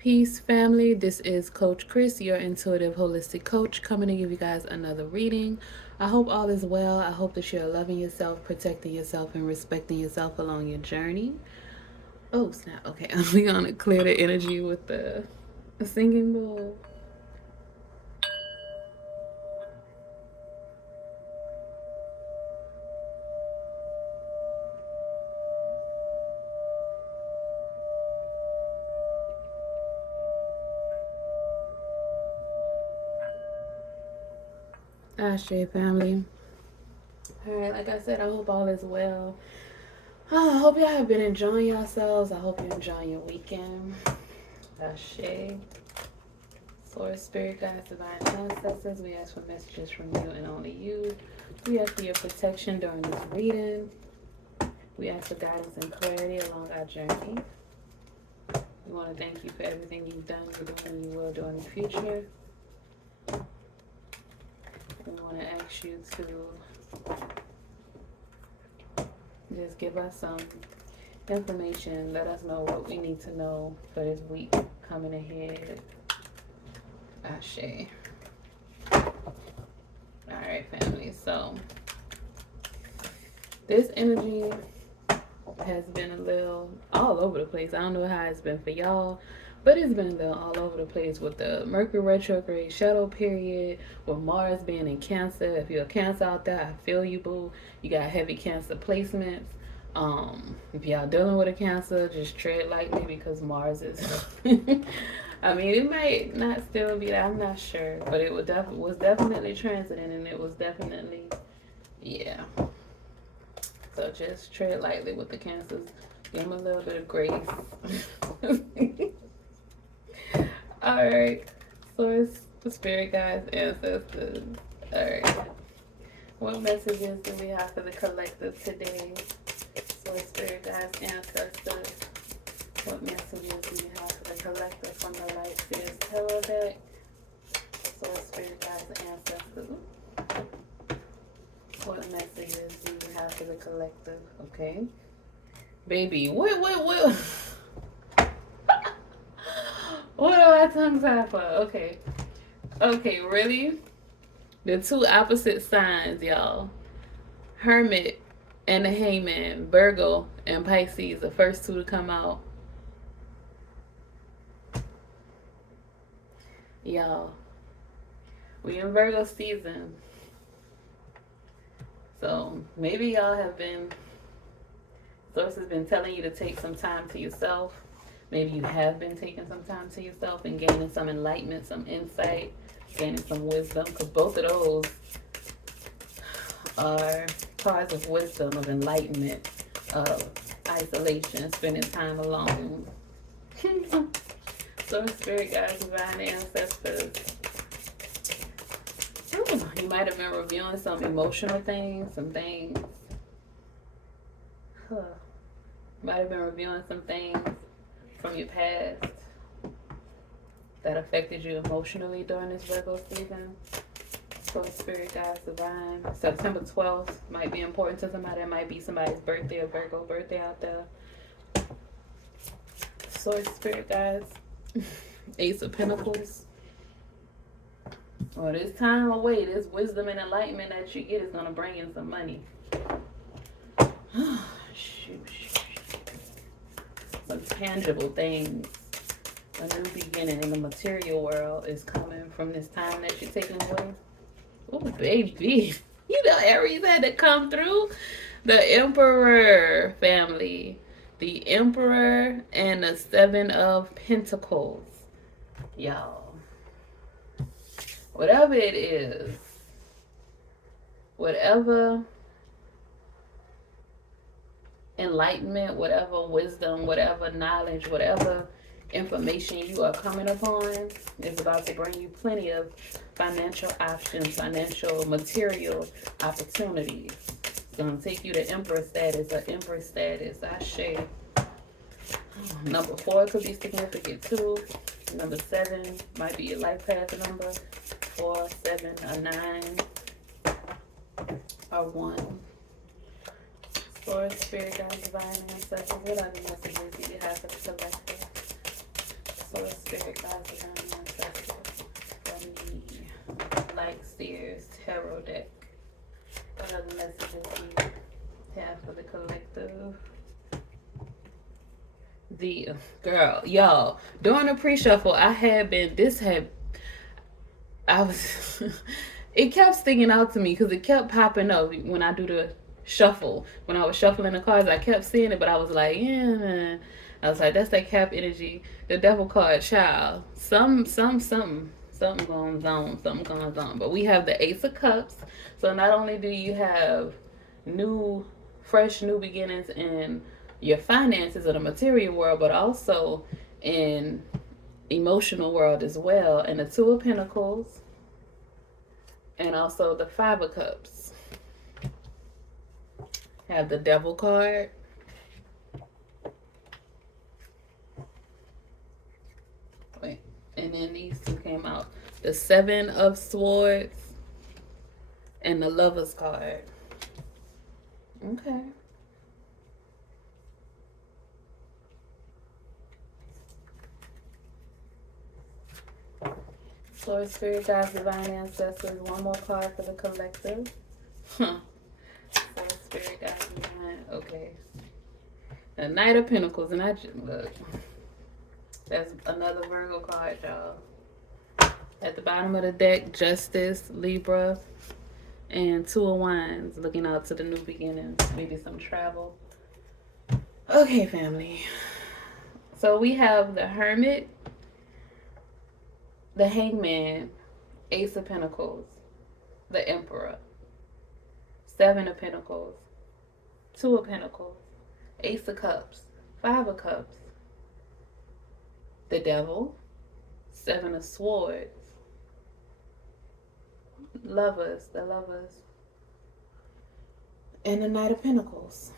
Peace, family. This is Coach Chris, your intuitive holistic coach, coming to give you guys another reading. I hope all is well. I hope that you're loving yourself, protecting yourself, and respecting yourself along your journey. Oh, snap. Okay, we gonna clear the energy with the singing bowl. Ashtray, family. Alright, like I said, I hope all is well. I hope y'all have been enjoying yourselves. I hope you're enjoying your weekend. Ashe. Source, spirit guides, divine ancestors, we ask for messages from you and only you. We ask for your protection during this reading. We ask for guidance and clarity along our journey. We want to thank you for everything you've done, you're doing, and you will do in the future. We want to ask you to just give us some information. Let us know what we need to know for this week coming ahead. Ashe. Alright, family. So, this energy has been a little all over the place. I don't know how it's been for y'all, but it's been a little all over the place with the Mercury retrograde shadow period, with Mars being in Cancer. If you're a Cancer out there, I feel you, boo. You got heavy Cancer placements. If y'all dealing with a Cancer, just tread lightly because Mars is I mean, it might not still be that, I'm not sure, but it was definitely transiting, and it was definitely, yeah. So just tread lightly with the Cancers. Give them a little bit of grace. Alright. Source, spirit guides, ancestors. Alright. What messages do we have for the collective today? Source, spirit guides, ancestors. What messages do you have for the collective from the Light Seers Tarot deck? Source, spirit guides, ancestors. What messages do you have for the collective? Okay. Baby, what? What do my tongue tie for? Okay. Okay, really? The two opposite signs, y'all. Hermit and the Hangman. Virgo and Pisces, the first two to come out. Y'all, we in Virgo season. So maybe y'all have been, Source has been telling you to take some time to yourself. Maybe you have been taking some time to yourself and gaining some enlightenment, some insight, gaining some wisdom, because both of those are cards of wisdom, of enlightenment, of isolation, spending time alone. Source, spirit guides, divine ancestors. Ooh, you might have been reviewing some emotional things, some things. Might have been reviewing some things from your past that affected you emotionally during this Virgo season. Source, spirit guides, divine. September 12th might be important to somebody. It might be somebody's birthday or Virgo birthday out there. Source, spirit guides. Ace of Pentacles. Well, this time away, this wisdom and enlightenment that you get is going to bring in some money. Shoot. Some tangible things. A new beginning in the material world is coming from this time that you're taking away. Oh, baby. You know, Aries had to come through. The Emperor, family. The Emperor and the Seven of Pentacles. Y'all. Whatever it is, whatever enlightenment, whatever wisdom, whatever knowledge, whatever information you are coming upon is about to bring you plenty of financial options, financial material opportunities. It's going to take you to Emperor status or Empress status. I share. Number 4 could be significant too. Number 7 might be your life path number. 4, 7, or 9, or 1. Source, spirit guides, divine ancestors. What other messages do you have for the collective? Source, spirit, guides, divine ancestors from the Light Seers Tarot deck. What other messages we have for the collective? The girl, y'all, during the pre-shuffle, I was it kept sticking out to me because it kept popping up when I do the shuffle. When I was shuffling the cards, I kept seeing it, but I was like, yeah. I was like, that's that Cap energy. The Devil card, child. Something going on. Something going on. But we have the Ace of Cups. So not only do you have fresh new beginnings in your finances or the material world, but also in emotional world as well. And the Two of Pentacles. And also the Five of Cups. Have the Devil card. Wait. And then these two came out. The Seven of Swords. And the Lover's card. Okay. Source, spirit, guides, divine ancestors. One more card for the collective. Source, spirit, guides, divine. Okay. The Knight of Pentacles. And I just look. That's another Virgo card, y'all. At the bottom of the deck, Justice, Libra, and Two of Wands. Looking out to the new beginnings. Maybe some travel. Okay, family. So we have the Hermit, the Hangman, Ace of Pentacles, the Emperor, Seven of Pentacles, Two of Pentacles, Ace of Cups, Five of Cups, the Devil, Seven of Swords, the Lovers, and the Knight of Pentacles.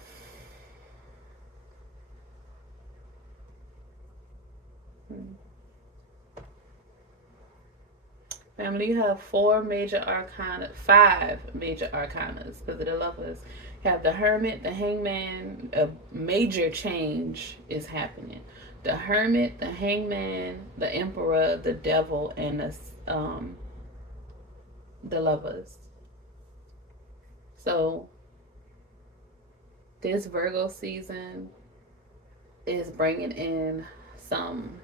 Family, you have five major arcanas because of the Lovers. You have the Hermit, the Hangman. A major change is happening. The Hermit, the Hangman, the Emperor, the Devil, and the Lovers. So this Virgo season is bringing in some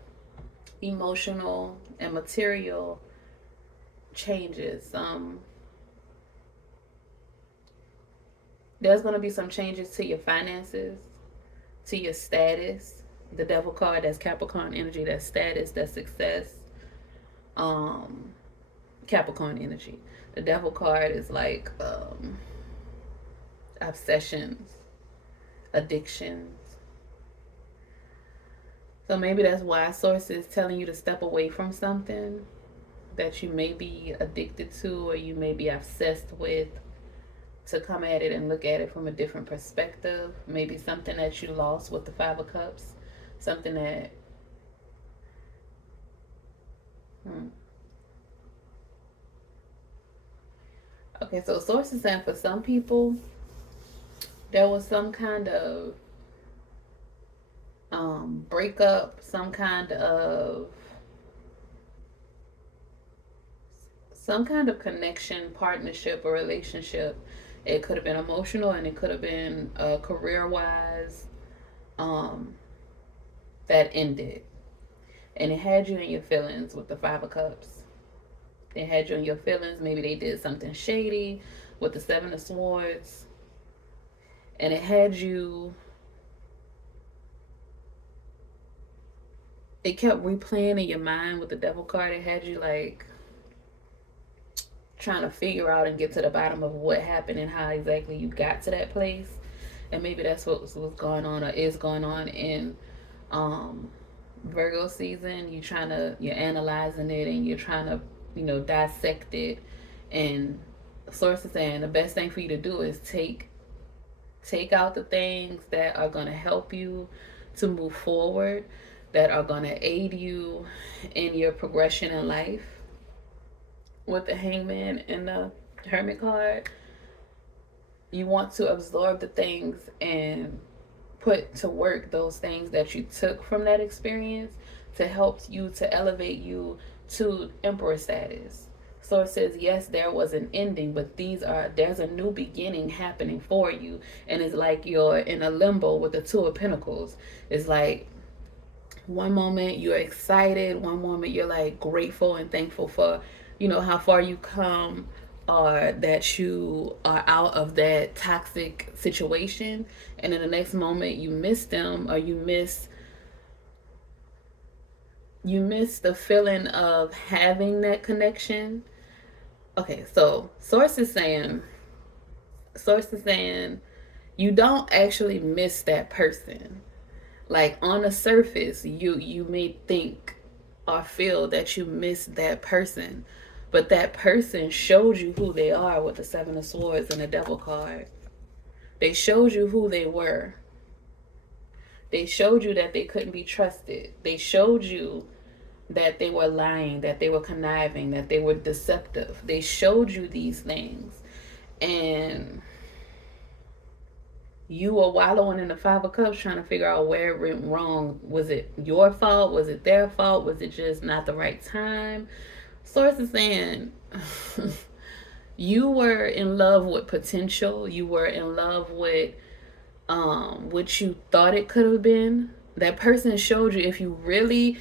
emotional and material changes. There's going to be some changes to your finances, to your status. The Devil card, that's Capricorn energy, that's status, that's success. Capricorn energy. The Devil card is like obsessions, addictions. So maybe that's why Source is telling you to step away from something that you may be addicted to or you may be obsessed with, to come at it and look at it from a different perspective. Maybe something that you lost with the Five of Cups. Something that... Okay, so Source is saying for some people, there was some kind of breakup, some kind of connection, partnership, or relationship. It could have been emotional and it could have been career-wise that ended. And it had you in your feelings with the Five of Cups. It had you in your feelings. Maybe they did something shady with the Seven of Swords. And it had you... It kept replaying in your mind with the Devil card. It had you like trying to figure out and get to the bottom of what happened and how exactly you got to that place. And maybe that's what's going on or is going on in Virgo season. You're analyzing it and you're trying to, dissect it. And Source is saying the best thing for you to do is take out the things that are going to help you to move forward, that are going to aid you in your progression in life. With the Hangman and the Hermit card, you want to absorb the things and put to work those things that you took from that experience to help you, to elevate you to emperor status. Source says, yes, there was an ending, but there's a new beginning happening for you. And it's like you're in a limbo with the Two of Pentacles. It's like one moment you're excited, one moment you're like grateful and thankful for, how far you come, or that you are out of that toxic situation. And in the next moment you miss them, or you miss the feeling of having that connection. Okay, so source is saying you don't actually miss that person. Like, on the surface, you may think or feel that you miss that person, but that person showed you who they are with the Seven of Swords and the Devil card. They showed you who they were. They showed you that they couldn't be trusted. They showed you that they were lying, that they were conniving, that they were deceptive. They showed you these things. And you were wallowing in the Five of Cups trying to figure out where it went wrong. Was it your fault? Was it their fault? Was it just not the right time? Source is saying you were in love with potential. You were in love with what you thought it could have been. That person showed you, if you really,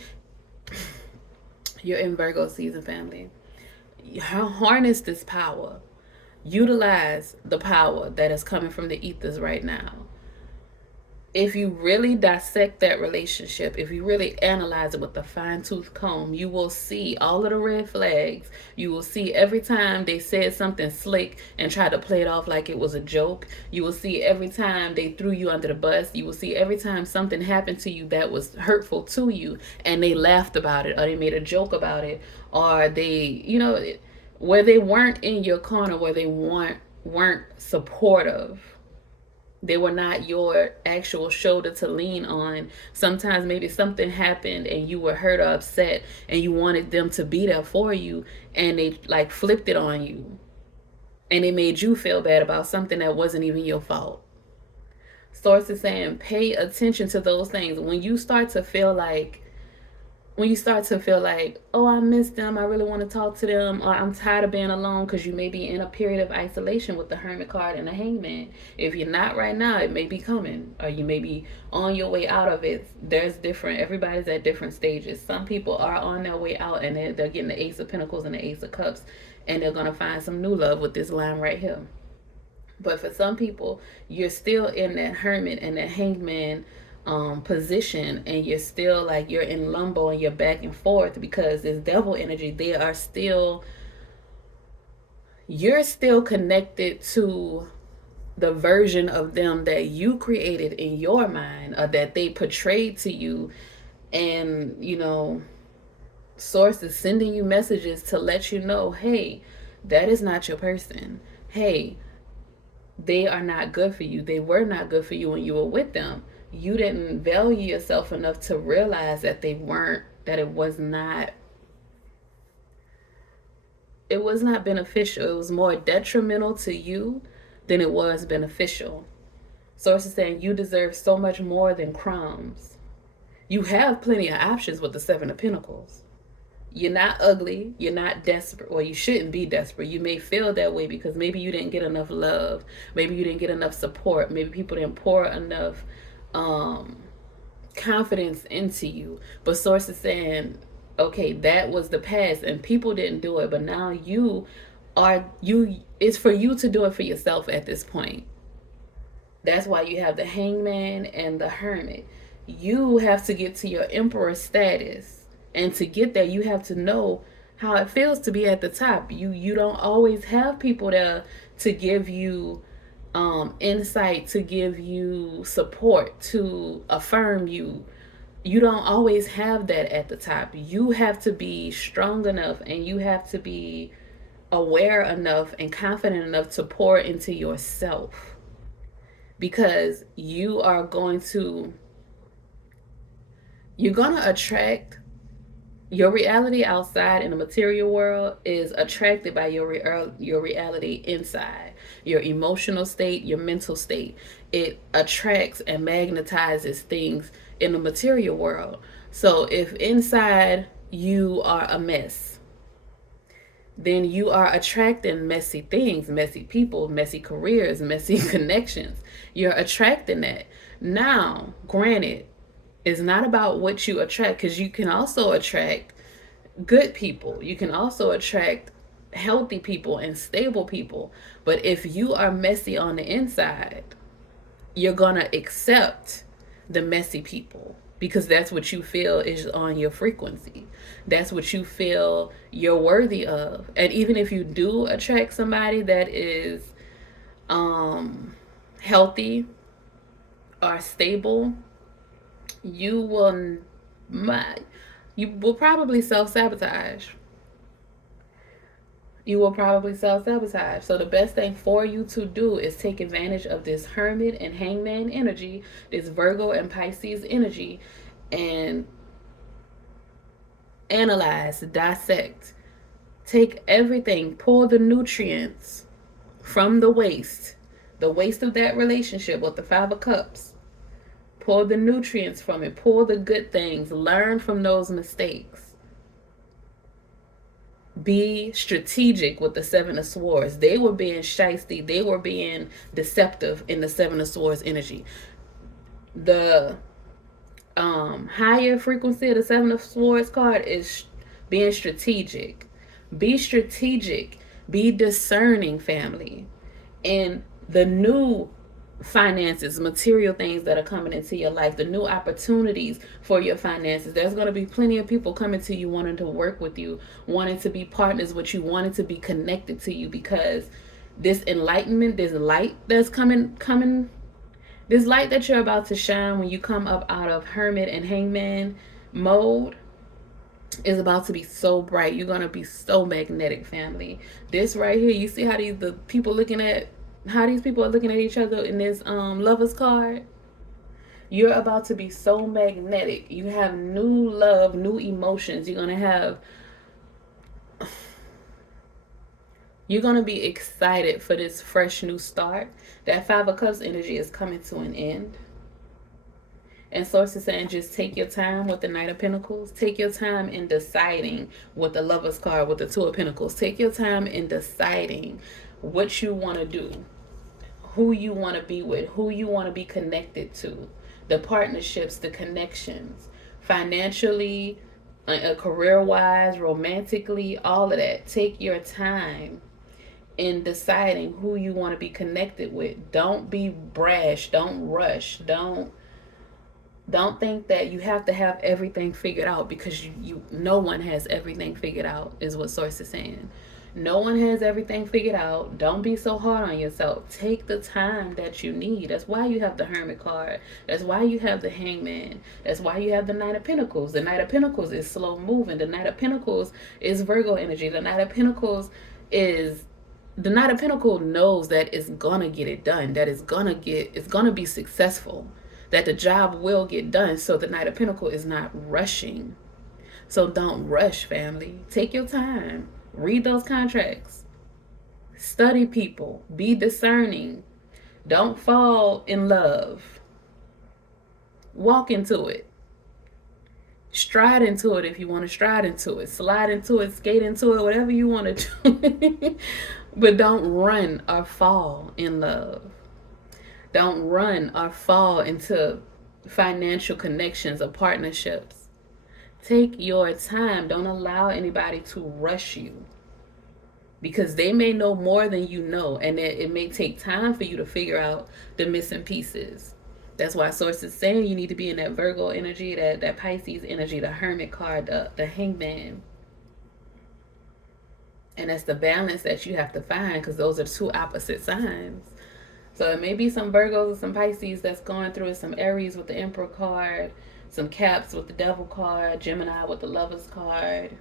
you're in Virgo season, family, harness this power. Utilize the power that is coming from the ethers right now. If you really dissect that relationship, if you really analyze it with a fine-tooth comb, you will see all of the red flags. You will see every time they said something slick and tried to play it off like it was a joke. You will see every time they threw you under the bus. You will see every time something happened to you that was hurtful to you and they laughed about it, or they made a joke about it, or they, where they weren't in your corner, where they weren't supportive. They were not your actual shoulder to lean on. Sometimes maybe something happened and you were hurt or upset and you wanted them to be there for you, and they like flipped it on you. And it made you feel bad about something that wasn't even your fault. Source is saying, pay attention to those things. When you start to feel like, oh, I miss them, I really want to talk to them, or I'm tired of being alone, because you may be in a period of isolation with the Hermit card and the Hangman. If you're not right now, it may be coming, or you may be on your way out of it. Everybody's at different stages. Some people are on their way out and they're getting the Ace of Pentacles and the Ace of Cups, and they're going to find some new love with this line right here. But for some people, you're still in that Hermit and that Hangman position, and you're still like, you're in limbo and you're back and forth, because this Devil energy, you're still connected to the version of them that you created in your mind, or that they portrayed to you. And Source is sending you messages to let you know, hey, that is not your person. Hey, they are not good for you. They were not good for you when you were with them. You didn't value yourself enough to realize that it was not beneficial. It was more detrimental to you than it was beneficial. Source is saying you deserve so much more than crumbs. You have plenty of options with the Seven of Pentacles. You're not ugly. You're not desperate. Well, you shouldn't be desperate. You may feel that way because maybe you didn't get enough love. Maybe you didn't get enough support. Maybe people didn't pour enough confidence into you. But Source is saying, okay, that was the past and people didn't do it, but now it's for you to do it for yourself at this point. That's why you have the Hangman and the Hermit. You have to get to your emperor status, and to get there you have to know how it feels to be at the top. You don't always have people there to give you insight, to give you support, to affirm you. You don't always have that at the top. You have to be strong enough, and you have to be aware enough and confident enough to pour into yourself, because you're going to attract your reality outside in the material world is attracted by your reality inside. Your emotional state, your mental state, it attracts and magnetizes things in the material world. So if inside you are a mess, then you are attracting messy things, messy people, messy careers, messy connections. You're attracting that. Now, granted, it's not about what you attract, because you can also attract good people. You can also attract healthy people and stable people. But if you are messy on the inside, you're going to accept the messy people, because that's what you feel is on your frequency. That's what you feel you're worthy of. And even if you do attract somebody that is healthy or stable, you will you will probably self-sabotage. You will probably self-sabotage. So the best thing for you to do is take advantage of this Hermit and Hangman energy, this Virgo and Pisces energy, and analyze, dissect, take everything, pull the nutrients from the waste of that relationship with the Five of Cups. Pull the nutrients from it, pull the good things, learn from those mistakes. Be strategic with the Seven of Swords. They were being shisty, they were being deceptive in the Seven of Swords energy. The higher frequency of the Seven of Swords card is being strategic. Be strategic. Be discerning, family. And the new finances, material things that are coming into your life, the new opportunities for your finances. There's going to be plenty of people coming to you wanting to work with you, wanting to be partners with you, wanting to be connected to you, because this enlightenment, this light that's coming, this light that you're about to shine when you come up out of Hermit and Hangman mode is about to be so bright. You're going to be so magnetic, family. This right here, you see how these people are looking at each other in this Lovers card? You're about to be so magnetic. You have new love, new emotions. You're going to be excited for this fresh new start. That Five of Cups energy is coming to an end. And Source is saying just take your time with the Knight of Pentacles. Take your time in deciding with the Lovers card with the Two of Pentacles. Take your time in deciding what you want to do, who you want to be with, who you want to be connected to, the partnerships, the connections, financially, career-wise, romantically, all of that. Take your time in deciding who you want to be connected with. Don't be brash. Don't rush. Don't think that you have to have everything figured out, because no one has everything figured out, is what Source is saying. No one has everything figured out. Don't be so hard on yourself. Take the time that you need. That's why you have the Hermit card. That's why you have the Hangman. That's why you have the Knight of Pentacles. The Knight of Pentacles is slow moving. The Knight of Pentacles is Virgo energy. The Knight of Pentacles knows that it's gonna get it done. That it's gonna be successful. That the job will get done. So the Knight of Pentacles is not rushing. So don't rush, family. Take your time. Read those contracts. Study people. Be discerning. Don't fall in love. Walk into it. Stride into it if you want to stride into it. Slide into it, skate into it, whatever you want to do. But don't run or fall in love. Don't run or fall into financial connections or partnerships. Take your time. Don't allow anybody to rush you, because they may know more than you know, and it may take time for you to figure out the missing pieces. That's why Source is saying you need to be in that Virgo energy, that Pisces energy, the Hermit card, the Hangman. And that's the balance that you have to find, because those are two opposite signs. So it may be some Virgos and some Pisces that's going through it, some Aries with the Emperor card, some Caps with the Devil card, Gemini with the Lovers card.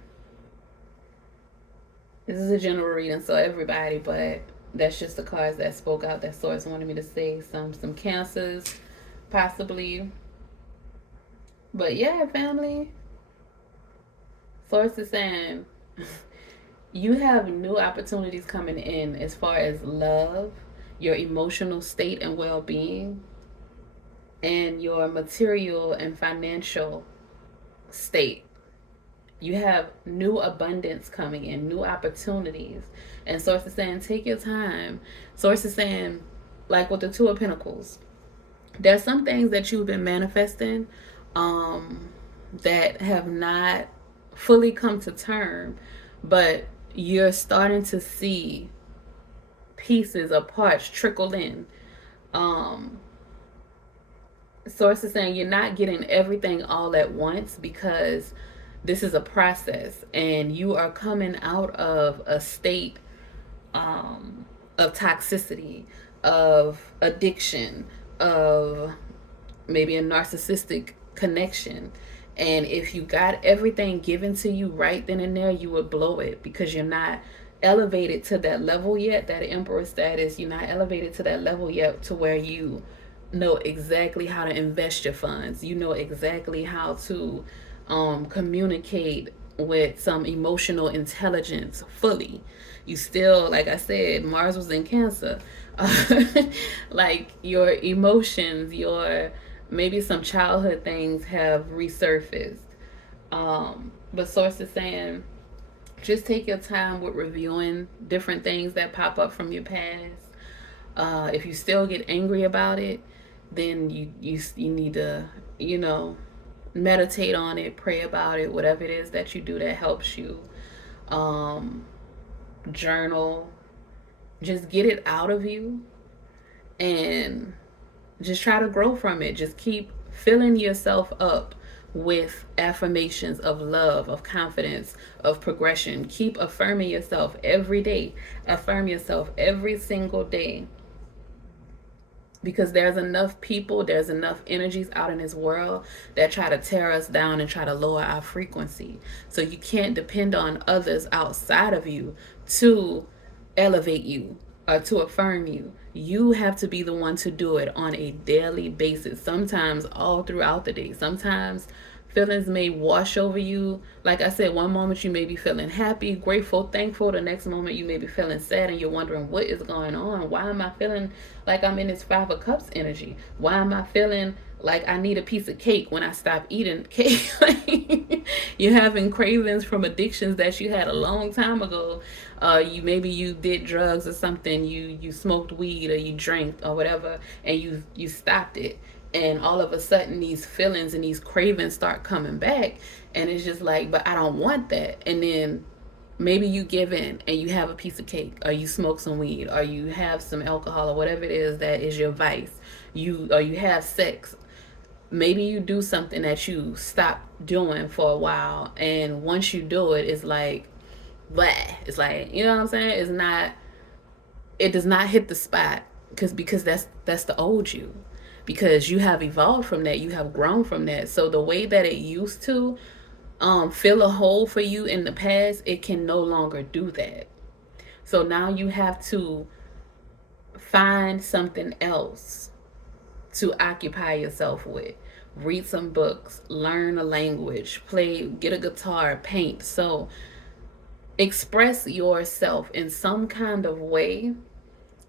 This is a general reading, so everybody, but that's just the cards that spoke out that Source wanted me to say. Some Cancers, possibly. But yeah, family. Source is saying you have new opportunities coming in as far as love, your emotional state and well-being, and your material and financial state. You have new abundance coming in, new opportunities. And Source is saying, take your time. Source is saying, like with the Two of Pentacles, there's some things that you've been manifesting that have not fully come to term, but you're starting to see pieces or parts trickle in. Source is saying you're not getting everything all at once because this is a process and you are coming out of a state of toxicity, of addiction, of maybe a narcissistic connection. And if you got everything given to you right then and there, you would blow it because you're not elevated to that level yet, that emperor status. You're not elevated to that level yet to where you know exactly how to invest your funds. You know exactly how to communicate with some emotional intelligence fully. You still, like I said, Mars was in Cancer. Like your emotions, your maybe some childhood things have resurfaced. But Source is saying just take your time with reviewing different things that pop up from your past. If you still get angry about it, then you need to, you know, meditate on it, pray about it, whatever it is that you do that helps you. Journal, just get it out of you and just try to grow from it. Just keep filling yourself up with affirmations of love, of confidence, of progression. Keep affirming yourself every day. Affirm yourself every single day. Because there's enough people, there's enough energies out in this world that try to tear us down and try to lower our frequency. So you can't depend on others outside of you to elevate you or to affirm you. You have to be the one to do it on a daily basis, sometimes all throughout the day. Sometimes feelings may wash over you. Like I said, one moment you may be feeling happy, grateful, thankful. The next moment you may be feeling sad and you're wondering what is going on. Why am I feeling like I'm in this Five of Cups energy? Why am I feeling like I need a piece of cake when I stop eating cake? You're having cravings from addictions that you had a long time ago. You did drugs or something. You smoked weed or you drank or whatever, and you stopped it. And all of a sudden these feelings and these cravings start coming back, and it's just like, but I don't want that. And then maybe you give in and you have a piece of cake, or you smoke some weed, or you have some alcohol, or whatever it is that is your vice. You have sex. Maybe you do something that you stop doing for a while, and once you do it, it's like blah. It's like, you know what I'm saying? It does not hit the spot because that's the old you. Because you have evolved from that, you have grown from that. So the way that it used to fill a hole for you in the past, it can no longer do that. So now you have to find something else to occupy yourself with. Read some books, learn a language, get a guitar, paint. So express yourself in some kind of way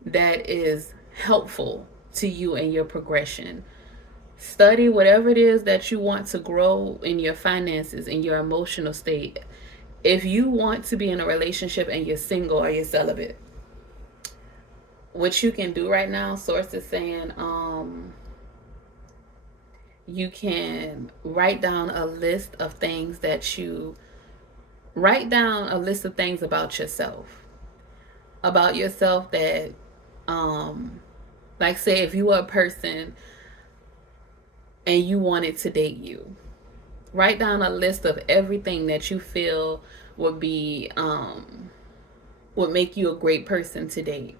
that is helpful to you and your progression. Study whatever it is that you want to grow in your finances, in your emotional state. If you want to be in a relationship and you're single or you're celibate, what you can do right now, Source is saying, you can write down a list of things about yourself that like say if you were a person and you wanted to date you, write down a list of everything that you feel would make you a great person to date.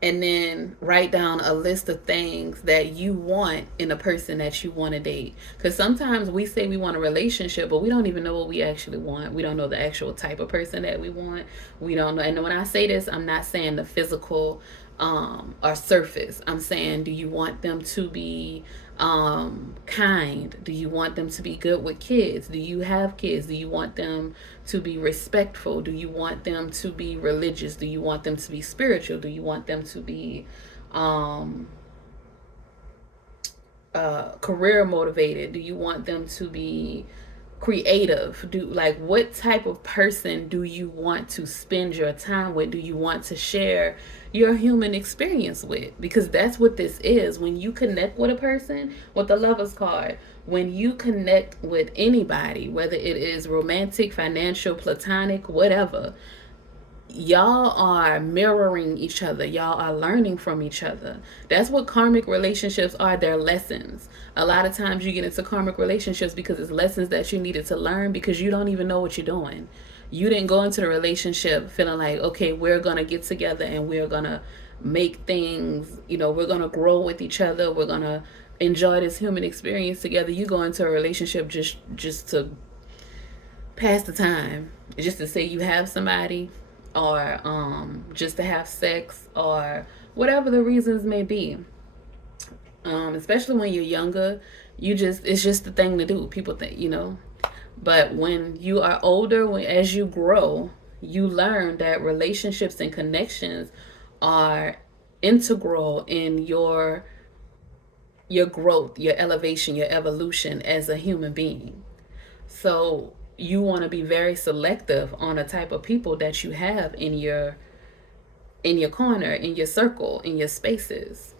And then write down a list of things that you want in a person that you want to date. Because sometimes we say we want a relationship, but we don't even know what we actually want. We don't know the actual type of person that we want. We don't know. And when I say this, I'm not saying the physical or surface. I'm saying, do you want them to be kind? Do you want them to be good with kids? Do you have kids? Do you want them to be respectful? Do you want them to be religious? Do you want them to be spiritual? Do you want them to be career motivated? Do you want them to be creative? Do like what type of person do you want to spend your time with? Do you want to share your human experience with? Because that's what this is. When you connect with a person with the Lover's card, when you connect with anybody, whether it is romantic, financial, platonic, whatever, y'all are mirroring each other. Y'all are learning from each other. That's what karmic relationships are. They're lessons. A lot of times you get into karmic relationships because it's lessons that you needed to learn because you don't even know what you're doing. You didn't go into the relationship feeling like, okay, we're going to get together and we're going to make things, we're going to grow with each other. We're going to enjoy this human experience together. You go into a relationship just to pass the time, just to say you have somebody, or just to have sex, or whatever the reasons may be. Especially when you're younger, it's just the thing to do. People think. But when you are older, as you grow, you learn that relationships and connections are integral in your growth, your elevation, your evolution as a human being. So you want to be very selective on the type of people that you have in your corner, in your circle, in your spaces.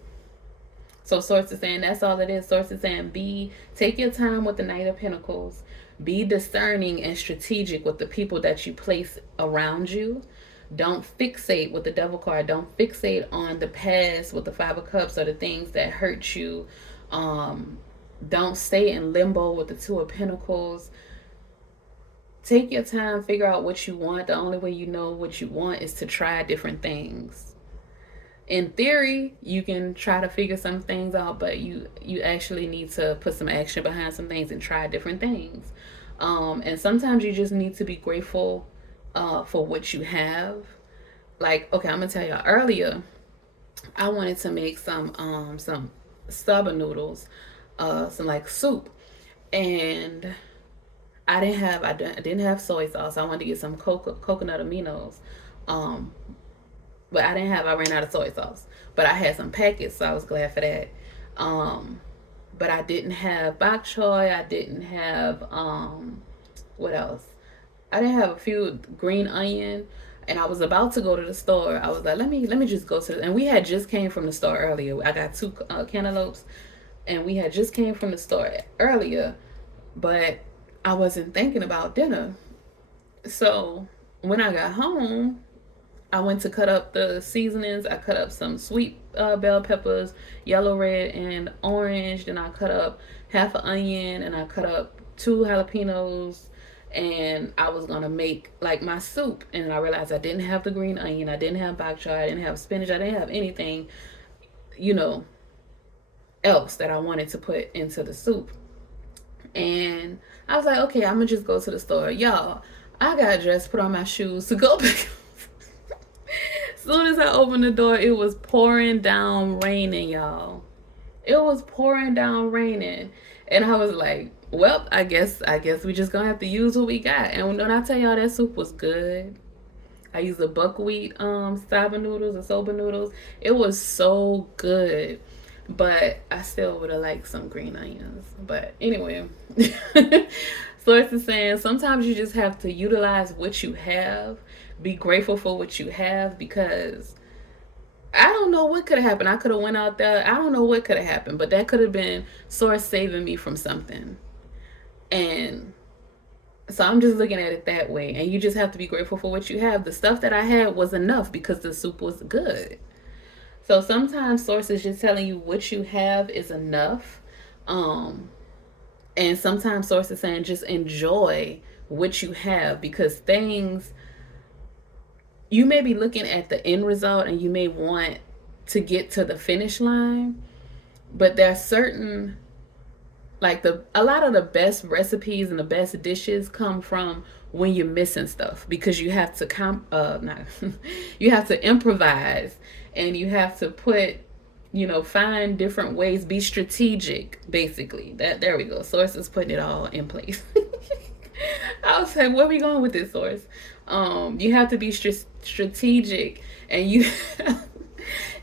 So Source is saying that's all it is. Source is saying take your time with the Knight of Pentacles. Be discerning and strategic with the people that you place around you. Don't fixate with the Devil card. Don't fixate on the past with the Five of Cups or the things that hurt you. Don't stay in limbo with the Two of Pentacles. Take your time, figure out what you want. The only way you know what you want is to try different things. In theory, you can try to figure some things out, but you actually need to put some action behind some things and try different things. And sometimes you just need to be grateful for what you have. Like, okay, I'm gonna tell y'all, earlier I wanted to make some soba noodles, some like soup, and I didn't have soy sauce. I wanted to get some coconut aminos. But I ran out of soy sauce. But I had some packets, so I was glad for that. But I didn't have bok choy. I didn't have, what else? I didn't have a few green onion. And I was about to go to the store. I was like, let me just go to, and we had just came from the store earlier. I got 2 cantaloupes, and we had just came from the store earlier. But I wasn't thinking about dinner. So when I got home, I went to cut up the seasonings. I cut up some sweet bell peppers, yellow, red, and orange. Then I cut up half an onion, and I cut up 2 jalapenos. And I was going to make like my soup. And I realized I didn't have the green onion. I didn't have bok choy. I didn't have spinach. I didn't have anything, else that I wanted to put into the soup. And I was like, okay, I'm going to just go to the store. Y'all, I got dressed, put on my shoes to go back. As soon as I opened the door, it was pouring down raining, y'all. It was pouring down raining. And I was like, well, I guess we just gonna have to use what we got. And when I tell y'all that soup was good, I used the buckwheat soba noodles. It was so good. But I still would have liked some green onions. But anyway, Source is saying sometimes you just have to utilize what you have. Be grateful for what you have, because I don't know what could have happened. I could have went out there. I don't know what could have happened, but that could have been Source saving me from something. And so I'm just looking at it that way. And you just have to be grateful for what you have. The stuff that I had was enough because the soup was good. So sometimes Source is just telling you what you have is enough. And sometimes Source is saying just enjoy what you have, because you may be looking at the end result and you may want to get to the finish line, but there are certain, like a lot of the best recipes and the best dishes come from when you're missing stuff, because you have to you have to improvise, and you have to find different ways, be strategic, basically. There we go. Source is putting it all in place. I was like, where are we going with this, Source? You have to be strategic, and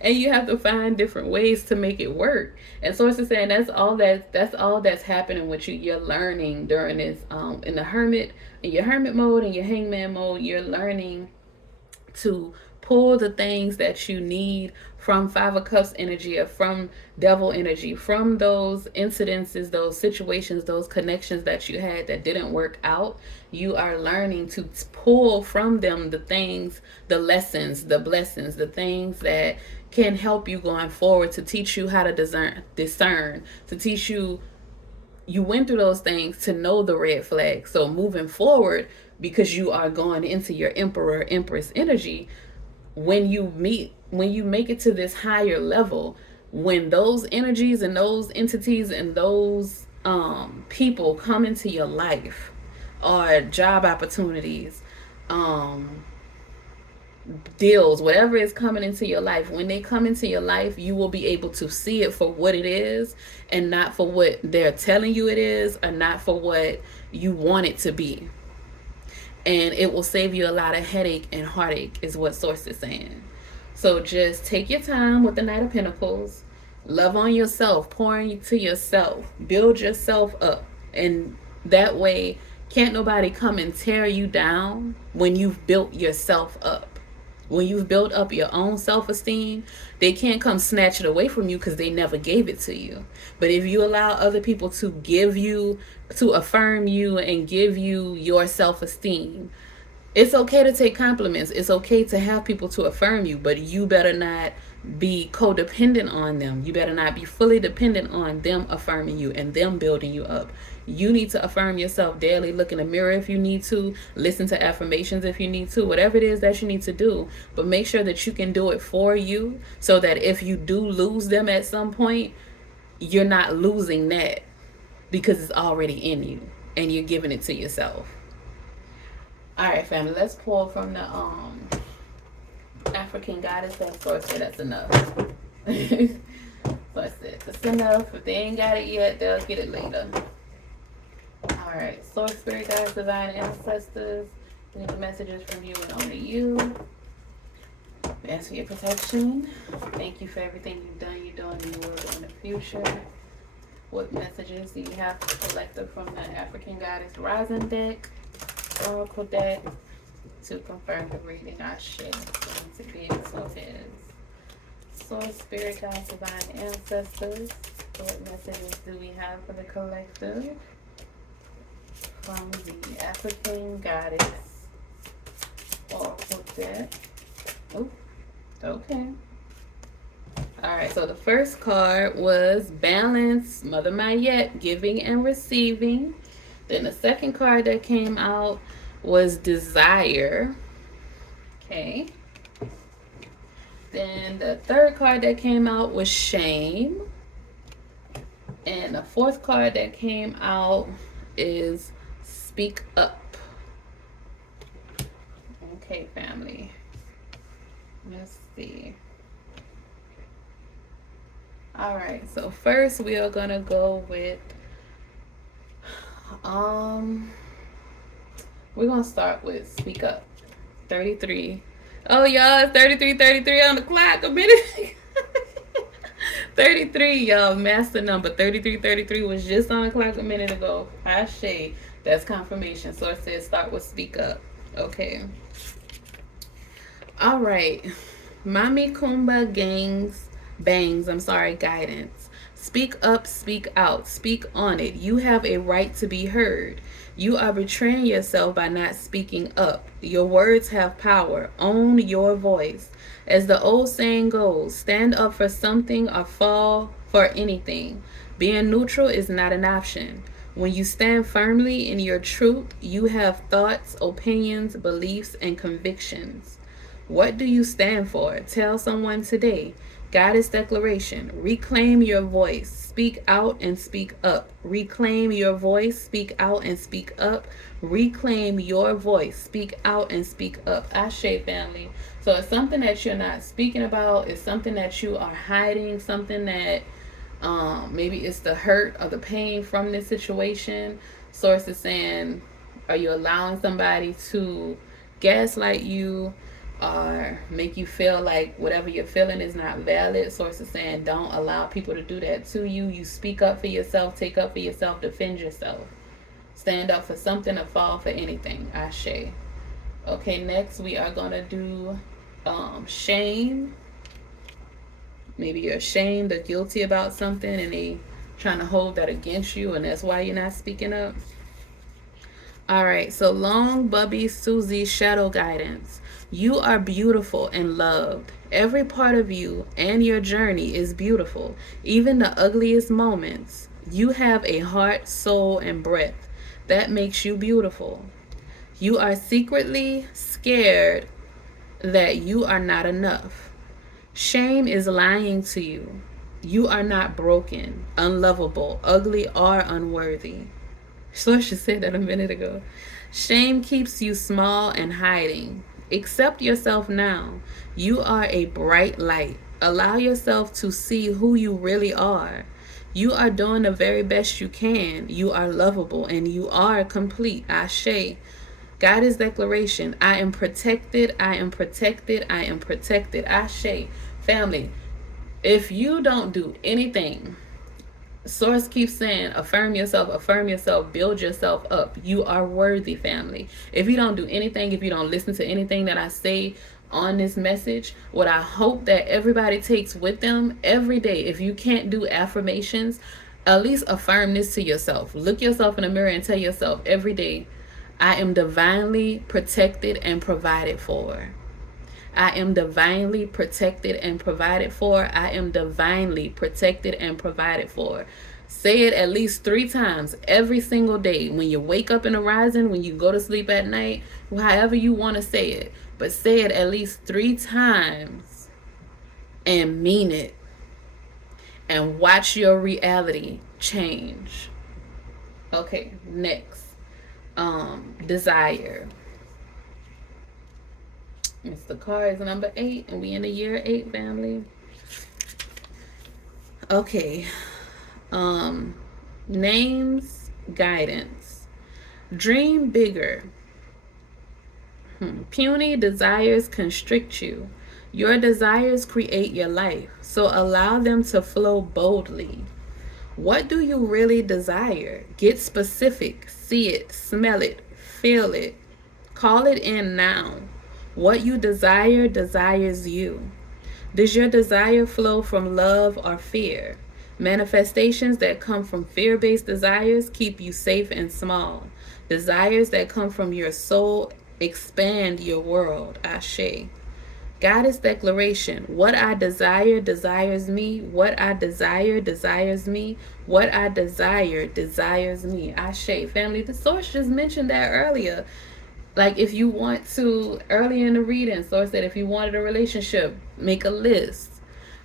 and you have to find different ways to make it work. And Source is saying that's all that's happening with you. You're learning during this in the hermit, in your hermit mode and your hangman mode. You're learning to pull the things that you need from Five of Cups energy or from Devil energy, from those incidences, those situations, those connections that you had that didn't work out. You are learning to pull from them the things, the lessons, the blessings, the things that can help you going forward, to teach you how to discern, to teach you, you went through those things to know the red flag. So moving forward, because you are going into your Emperor Empress energy, when you make it to this higher level, when those energies and those entities and those people come into your life, or job opportunities, deals, whatever is coming into your life, when they come into your life, you will be able to see it for what it is, and not for what they're telling you it is, or not for what you want it to be. And it will save you a lot of headache and heartache, is what Source is saying. So just take your time with the Knight of Pentacles. Love on yourself, pour into yourself, build yourself up. And that way, can't nobody come and tear you down when you've built yourself up. When you've built up your own self-esteem, they can't come snatch it away from you because they never gave it to you. But if you allow other people to give you, to affirm you and give you your self-esteem, it's okay to take compliments. It's okay to have people to affirm you, but you better not be codependent on them. You better not be fully dependent on them affirming you and them building you up. You need to affirm yourself daily. Look in the mirror if you need to. Listen to affirmations if you need to. Whatever it is that you need to do. But make sure that you can do it for you, so that if you do lose them at some point, you're not losing that because it's already in you and you're giving it to yourself. All right, family. Let's pull from the African Goddess. That Source said that's enough. Source said that's enough. If they ain't got it yet, they'll get it later. Alright, Source, Spirit Guides, Divine Ancestors, we need the messages from you and only you. We ask for your protection. Thank you for everything you've done, you're doing, and you will do in the future. What messages do you have for the collective from the African Goddess Rising deck, Oracle deck, to confirm the reading? I share to be it so is. Source, Spirit Guides, Divine Ancestors, what messages do we have for the collective from the African Goddess Oracle deck? Oh, okay. Alright, so the first card was Balance, Mother Mayette, Giving and Receiving. Then the second card that came out was Desire. Okay. Then the third card that came out was Shame. And the fourth card that came out is Speak Up. Okay, family. Let's see. All right, so first we are gonna go with we're gonna start with Speak Up. 33. Oh, y'all, it's 33 on the clock. A minute. 33, y'all. Master number 33 was just on the clock a minute ago. Ashe. That's confirmation. So it says start with Speak Up. Okay. All right. Mami Kumba Bangs, guidance. Speak up, speak out, speak on it. You have a right to be heard. You are betraying yourself by not speaking up. Your words have power. Own your voice. As the old saying goes, stand up for something or fall for anything. Being neutral is not an option. When you stand firmly in your truth, you have thoughts, opinions, beliefs, and convictions. What do you stand for? Tell someone today. Goddess declaration. Reclaim your voice. Speak out and speak up. Reclaim your voice. Speak out and speak up. Reclaim your voice. Speak out and speak up. Ashe, family. So it's something that you're not speaking about. It's something that you are hiding. Something that maybe it's the hurt or the pain from this situation. Source is saying, are you allowing somebody to gaslight you? or make you feel like whatever you're feeling is not valid. Source is saying don't allow people to do that to you. You speak up for yourself, take up for yourself, defend yourself. Stand up for something or fall for anything. Ashe. Okay, next we are going to do shame. Maybe you're ashamed or guilty about something and they trying to hold that against you, and that's why you're not speaking up. All right, so Long Bubby Susie Shadow Guidance. You are beautiful and loved. Every part of you and your journey is beautiful, even the ugliest moments. You have a heart, soul, and breath that makes you beautiful. You are secretly scared that you are not enough. Shame is lying to you. You are not broken, unlovable, ugly, or unworthy. Sorsha said that a minute ago. Shame keeps you small and hiding. Accept yourself now. You are a bright light. Allow yourself to see who you really are. You are doing the very best you can. You are lovable and you are complete. Ashe. Goddess declaration. I am protected. I am protected. I am protected. Ashe. Family, if you don't do anything, Source keeps saying affirm yourself, build yourself up. You are worthy, family. If you don't do anything, if you don't listen to anything that I say on this message, what I hope that everybody takes with them every day, if you can't do affirmations, at least affirm this to yourself. Look yourself in the mirror and tell yourself every day, I am divinely protected and provided for. I am divinely protected and provided for. I am divinely protected and provided for. Say it at least 3 times every single day. When you wake up in the rising, when you go to sleep at night, however you want to say it. But say it at least 3 times and mean it. And watch your reality change. Okay, next. Desire. It's the card is number 8, and we in the year 8, family. Okay. Names, guidance. Dream bigger. Puny desires constrict you. Your desires create your life, so allow them to flow boldly. What do you really desire? Get specific. See it, smell it, feel it. Call it in now. What you desire desires you. Does your desire flow from love or fear? Manifestations that come from fear-based desires keep you safe and small. Desires that come from your soul expand your world. Ashe. Goddess declaration. What I desire desires me. What I desire desires me. What I desire desires me. Ashe. Family, the source just mentioned that earlier. Like if you want to, earlier in the reading, Source said if you wanted a relationship, make a list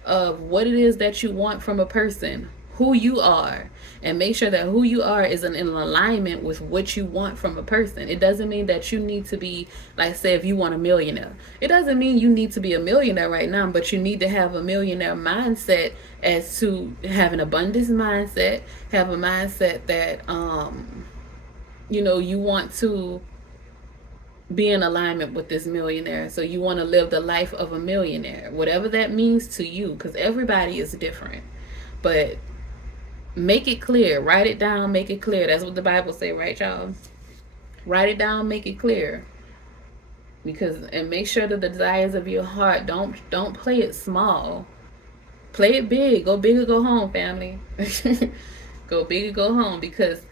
of what it is that you want from a person, who you are, and make sure that who you are is in alignment with what you want from a person. It doesn't mean that you need to be, like say if you want a millionaire. It doesn't mean you need to be a millionaire right now, but you need to have a millionaire mindset as to have an abundance mindset, have a mindset that, you want to be in alignment with this millionaire. So you want to live the life of a millionaire, whatever that means to you, because everybody is different. But make it clear. Write it down. Make it clear. That's what the Bible say, right, y'all? Write it down. Make it clear. And make sure that the desires of your heart, don't play it small. Play it big. Go big or go home, family. Go big or go home, because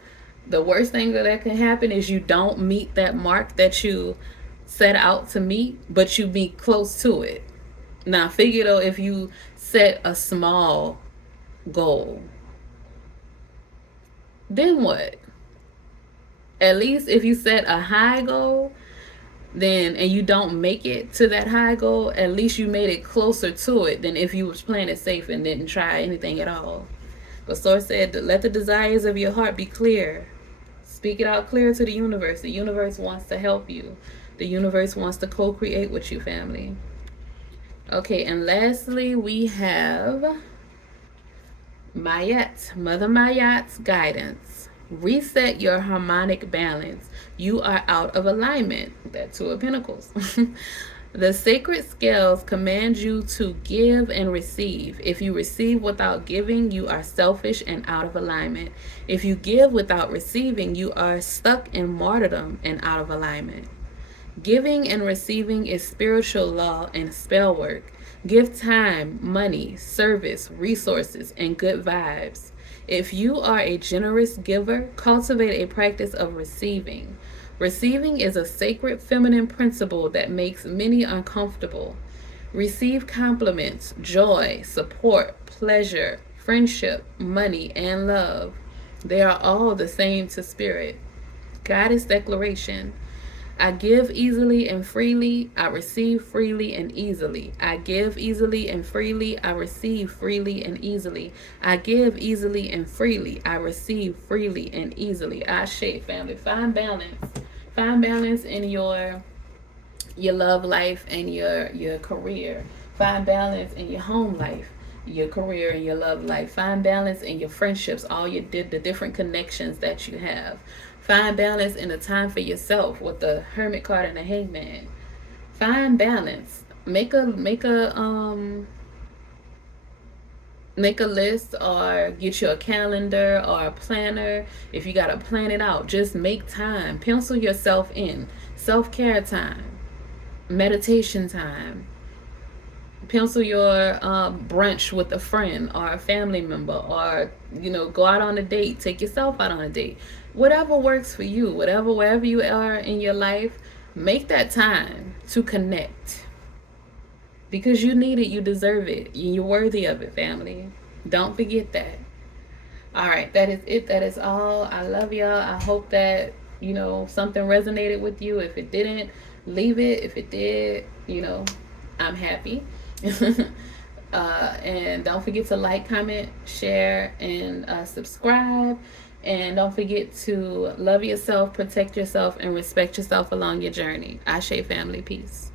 the worst thing that can happen is you don't meet that mark that you set out to meet, but you be close to it. Now, figure though, if you set a small goal, then what? At least if you set a high goal, and you don't make it to that high goal, at least you made it closer to it than if you was playing it safe and didn't try anything at all. But Source said, let the desires of your heart be clear. Speak it out clear to the universe. The universe wants to help you. The universe wants to co-create with you, family. Okay, and lastly, we have Mayat, Mother Mayat's guidance. Reset your harmonic balance. You are out of alignment. That 2 of Pentacles. The sacred scales command you to give and receive. If you receive without giving, you are selfish and out of alignment. If you give without receiving, you are stuck in martyrdom and out of alignment. Giving and receiving is spiritual law and spell work. Give time, money, service, resources, and good vibes. If you are a generous giver, cultivate a practice of receiving. Receiving is a sacred feminine principle that makes many uncomfortable. Receive compliments, joy, support, pleasure, friendship, money, and love. They are all the same to spirit. Goddess declaration. I give easily and freely. I receive freely and easily. I give easily and freely. I receive freely and easily. I give easily and freely. I receive freely and easily. Ashe, family. Find balance. Find balance in your love life and your career. Find balance in your home life, your career, and your love life. Find balance in your friendships, all your the different connections that you have. Find balance in the time for yourself with the Hermit card and the Hangman. Find balance. Make a list or get you a calendar or a planner. If you got to plan it out, just make time. Pencil yourself in. Self-care time, meditation time. Pencil your brunch with a friend or a family member, or go out on a date. Take yourself out on a date. Whatever works for you, wherever you are in your life, make that time to connect. Because you need it, you deserve it, you're worthy of it, family. Don't forget that. All right, that is it. That is all. I love y'all. I hope that something resonated with you. If it didn't, leave it. If it did, I'm happy. And don't forget to like, comment, share, and subscribe. And don't forget to love yourself, protect yourself, and respect yourself along your journey. Ashe, family. Peace.